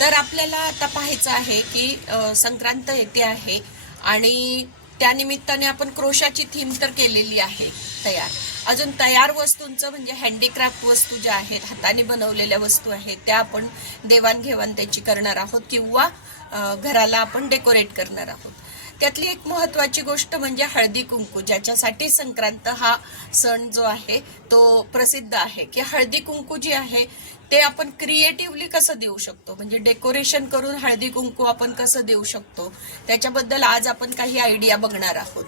तर आपल्याला आता पाहायचं आहे की संक्रांत येते आहे आणि त्यानिमित्ताने आपण क्रोशाची थीम तर केलेली आहे तयार. अजून तयार वस्तूंचं म्हणजे हँडीक्राफ्ट वस्तू ज्या आहेत हाताने बनवलेल्या वस्तू आहेत त्या आपण देवाणघेवाण त्याची करणार आहोत किंवा घराला आपण डेकोरेट करणार आहोत. त्यातली एक महत्वाची गोष्ट म्हणजे हळदी कुंकू ज्याच्यासाठी संक्रांत हा सण जो आहे तो प्रसिद्ध आहे. की हळदी कुंकू जी आहे ते आपण क्रिएटिव्हली कसं देऊ शकतो? म्हणजे डेकोरेशन करून हळदी कुंकू आपण कसं देऊ शकतो? त्याच्याबद्दल आज आपण काही आयडिया बघणार आहोत.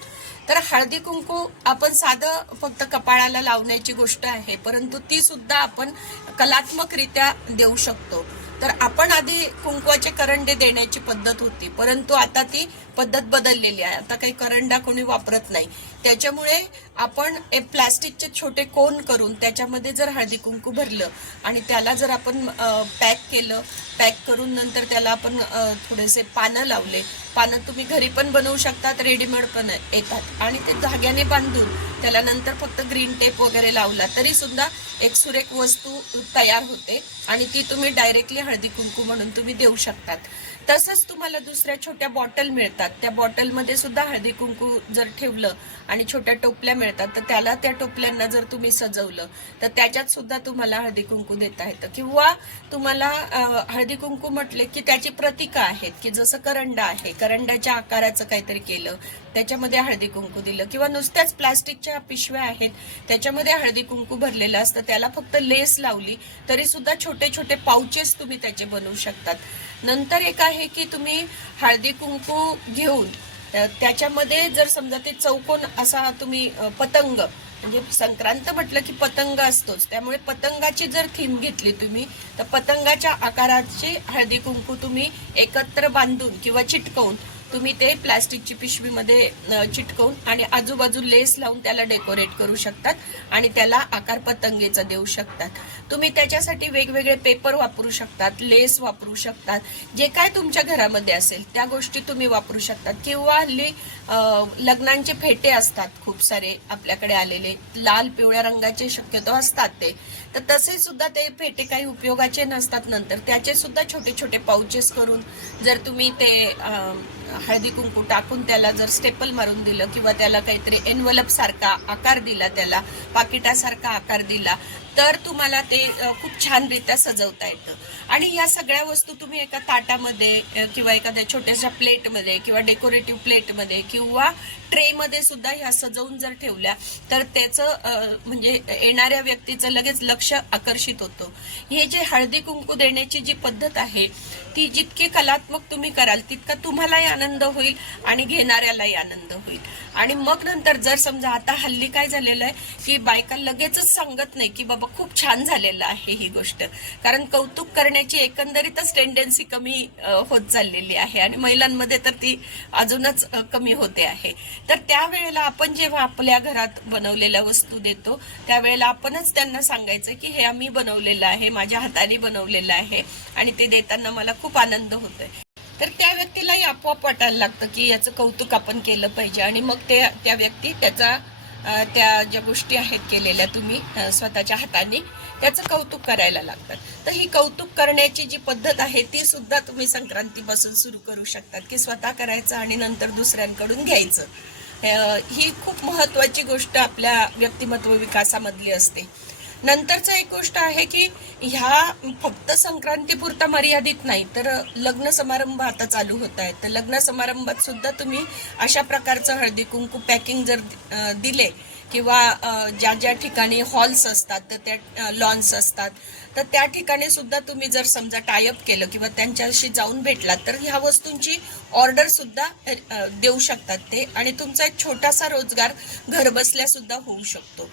तर हळदी कुंकू आपण साधं फक्त कपाळाला लावण्याची गोष्ट आहे परंतु ती सुद्धा आपण कलात्मकरित्या देऊ शकतो. तर आपण आधी कुंकवाचे करंडे देण्याची पद्धत होती परंतु आता ती पद्धत बदललेली आहे. आता काही करंडा कोणी वापरत नाही. त्याच्यामुळे आपण प्लास्टिकचे छोटे कोन करून त्याच्यामध्ये जर हळदी कुंकू भरलं आणि त्याला जर आपण पॅक केलं पॅक करून नंतर त्याला आपण थोडेसे पानं लावले. पानं तुम्ही घरी पण बनवू शकतात रेडीमेड पण येतात. आणि ते धाग्याने बांधून त्याला नंतर फक्त ग्रीन टेप वगैरे लावला तरी सुद्धा एक सुरेख वस्तू तयार होते. आणि ती तुम्ही डायरेक्टली हळदी कुंकू म्हणून तुम्ही देऊ शकतात. तसंच तुम्हाला दुसऱ्या छोट्या बॉटल मिळतात. त्या बॉटलमध्ये सुद्धा हळदी कुंकू जर ठेवलं आणि छोट्या टोपल्या मिळतात तर त्याला त्या टोपल्यांना जर तुम्ही सजवलं तर त्याच्यात सुद्धा तुम्हाला हळदी कुंकू देता येतं किंवा तुम्हाला हळदी कुंकू म्हटले की त्याची प्रतिका आहेत की जसं करंडा आहे करंडाच्या आकाराचं काहीतरी केलं त्याच्यामध्ये हळदी कुंकू दिलं. किंवा नुसत्याच प्लास्टिकच्या पिशव्या आहेत त्याच्यामध्ये हळदी कुंकू भरलेलं असतं त्याला फक्त लेस लावली तरी सुद्धा छोटे छोटे पाउचेस तुम्ही त्याचे बनवू शकतात. नंतर एक आहे की तुम्ही हळदी कुंकू घेऊन त्याच्यामध्ये जर समजा ते चौकोन असा तुम्ही पतंग म्हणजे संक्रांत म्हटलं की पतंग असतोच त्यामुळे पतंगाची जर थीम घेतली तुम्ही तर पतंगाच्या आकाराची हळदी कुंकू तुम्ही एकत्र बांधून किंवा चिटकवून तुम्ही ते प्लास्टिकची पिशवीमध्ये चिटकवून आणि आजूबाजू लेस लावून त्याला डेकोरेट करू शकतात आणि त्याला आकार पतंगेचा देऊ शकतात. तुम्ही त्याच्यासाठी वेगवेगळे पेपर वापरू शकतात लेस वापरू शकतात. जे काय तुमच्या घरामध्ये असेल त्या गोष्टी तुम्ही वापरू शकतात. किंवा हल्ली लग्नांचे फेटे असतात खूप सारे आपल्याकडे आलेले. लाल पिवळ्या रंगाचे शक्यतो असतात ते. तर तसे सुद्धा ते फेटे काही उपयोगाचे नसतात नंतर. त्याचे सुद्धा छोटे छोटे पाउचेस करून जर तुम्ही ते हळदी कुंकू टाकून त्याला जर स्टेपल मारून दिलं किंवा त्याला काहीतरी एनवलप सारखा आकार दिला त्याला पाकिटासारखा आकार दिला तर तुम्हाला ते खूप छानरित्या सजवता येतं. आणि या सगळ्या वस्तू तुम्ही एका ताटामध्ये किंवा एखाद्या छोट्याशा प्लेटमध्ये किंवा डेकोरेटिव्ह प्लेटमध्ये किंवा ट्रेमध्ये सुद्धा ह्या सजवून जर ठेवल्या तर त्याचं म्हणजे येणाऱ्या व्यक्तीचं लगेच लक्ष आकर्षित होतं. हे जे हळदी कुंकू देण्याची जी पद्धत आहे ती जितकी कलात्मक तुम्ही कराल तितका तुम्हालाही आनंद होईल आणि घेणाऱ्यालाही आनंद होईल. आणि मग नंतर जर समजा आता हल्ली काय झालेलं आहे की बायका लगेचच सांगत नाही की बाबा खूप छान झालेलं आहे ही गोष्ट. कारण कौतुक करण्याची एकंदरीतच टेंडन्सी कमी होत चाललेली आहे. आणि महिलांमध्ये तर ती अजूनच कमी होते आहे. तर त्यावेळेला आपण जेव्हा आपल्या घरात बनवलेल्या वस्तू देतो त्यावेळेला आपणच त्यांना सांगायचं की हे आम्ही बनवलेलं आहे माझ्या हाताने बनवलेलं आहे आणि ते देताना मला खूप आनंद होतोय. तर त्या व्यक्तीलाही आपोआप वाटायला लागतं की याचं कौतुक आपण केलं पाहिजे आणि मग ते त्या व्यक्ती त्याचा त्या ज्या गोष्टी आहेत केलेल्या तुम्ही स्वतःच्या हाताने त्याचं कौतुक करायला लागतात. तर ही कौतुक करण्याची जी पद्धत आहे ती सुद्धा तुम्ही संक्रांतीपासून सुरू करू शकतात की स्वतः करायचं आणि नंतर दुसऱ्यांकडून घ्यायचं. ही खूप महत्त्वाची गोष्ट आपल्या व्यक्तिमत्व विकासामधली असते. नंतरचं एक गोष्ट आहे की ह्या फक्त संक्रांतीपुरता मर्यादित नाही तर लग्न समारंभ आता चालू होत आहेत. तर लग्न समारंभात सुद्धा तुम्ही अशा प्रकारचं हळदी कुंकू पॅकिंग जर दिले किंवा ज्या ज्या ठिकाणी हॉल्स असतात तर त्या लॉन्स असतात. तर त्या ठिकाणी सुद्धा तुम्ही जर समजा टायअप केलं किंवा त्यांच्याशी जाऊन भेटलात तर ह्या वस्तूंची ऑर्डर सुद्धा देऊ शकतात ते. आणि तुमचा एक छोटासा रोजगार घरबसल्या सुद्धा होऊ शकतो.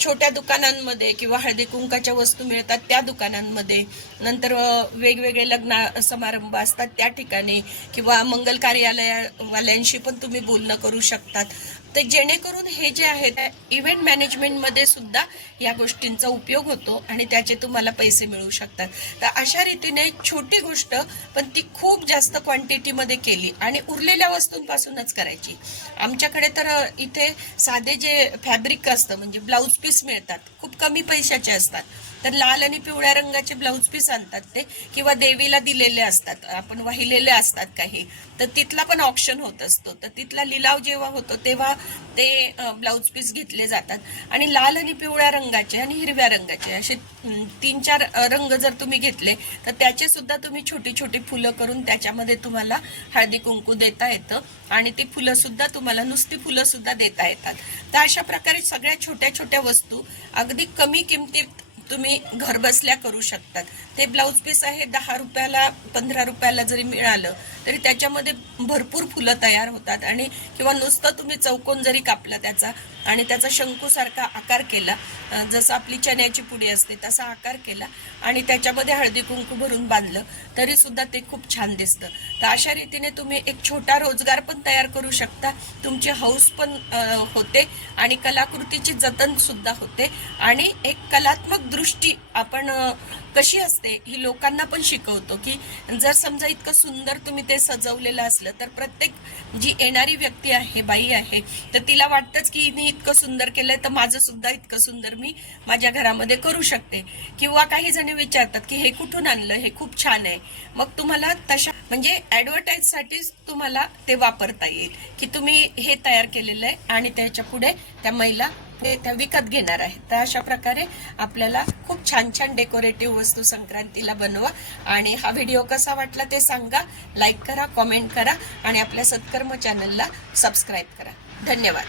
छोट्या दुकानांमध्ये किंवा हळदी कुंकाच्या वस्तू मिळतात त्या दुकानांमध्ये. नंतर वेगवेगळे लग्न समारंभ असतात त्या ठिकाणी. किंवा मंगल कार्यालयावाल्यांशी पण तुम्ही बोलणं करू शकतात. तर जेणेकरून हे जे आहेत इव्हेंट मॅनेजमेंटमध्ये सुद्धा या गोष्टींचा उपयोग होतो आणि त्याचे तुम्हाला पैसे मिळू शकतात. तर अशा रीतीने छोटी गोष्ट पण ती खूप जास्त क्वांटिटीमध्ये केली आणि उरलेल्या वस्तूंपासूनच करायची. आमच्याकडे तर इथे साधे जे फॅब्रिक असतं म्हणजे ब्लाऊज पीस मिळतात खूप कमी पैशाचे असतात. तर लाल आणि पिवळ्या रंगाचे ब्लाऊज पीस आणतात ते किंवा देवीला दिलेले असतात आपण वाहिलेले असतात काही. तर तिथला पण ऑप्शन होत असतो. तर तिथला लिलाव जेव्हा होतो तेव्हा ते ब्लाऊज पीस घेतले जातात. आणि लाल आणि पिवळ्या रंगाचे आणि हिरव्या रंगाचे असे तीन चार रंग जर तुम्ही घेतले तर त्याचे सुद्धा तुम्ही छोटी छोटी फुलं करून त्याच्यामध्ये तुम्हाला हळदी कुंकू देता येतं. आणि ती फुलं सुद्धा तुम्हाला नुसती फुलं सुद्धा देता येतात. तर अशा प्रकारे सगळ्या छोट्या छोट्या वस्तू अगदी कमी किमतीत तुम्ही घरबसल्या करू शकतात. ते ब्लाऊज पीस आहे दहा रुपयाला पंधरा रुपयाला जरी मिळालं तरी त्याच्यामध्ये भरपूर फुलं तयार होतात आणि किंवा नुसतं तुम्ही चौकोन जरी कापला त्याचा आणि त्याचा शंकूसारखा आकार केला जसं आपली चण्याची पुडी असते तसा आकार केला आणि त्याच्यामध्ये हळदी कुंकू भरून बांधलं तरी सुद्धा ते खूप छान दिसतं. तर अशा रीतीने तुम्ही एक छोटा रोजगार पण तयार करू शकता. तुमची हौस पण होते आणि कलाकृतीची जतन सुद्धा होते आणि एक कलात्मक दृष्टी आपण कशी असते ही लोकांना पण शिकवतो की जर समजा इतकं सुंदर तुम्ही ते सजवलेलं असलं तर प्रत्येक जी येणारी व्यक्ती आहे बाई आहे तर तिला वाटतंच की हिने इतकं सुंदर केलंय तर माझं सुद्धा इतकं सुंदर मी माझ्या घरामध्ये करू शकते. किंवा काही जणी विचारतात की हे कुठून आणलं हे खूप छान आहे. मग तुम्हाला तशा म्हणजे ऍडव्हर्टाईज साठीच तुम्हाला ते वापरता येईल की तुम्ही हे तयार केलेलं आहे आणि त्याच्या पुढे त्या महिला ते त्या विकत घेणार आहेत. तर अशा प्रकारे आपल्याला खूप छान छान डेकोरेटिव्ह वस्तू संक्रांतीला बनवा. आणि हा व्हिडिओ कसा वाटला ते सांगा. लाईक करा कॉमेंट करा आणि आपल्या सत्कर्म चॅनलला सबस्क्राईब करा. धन्यवाद.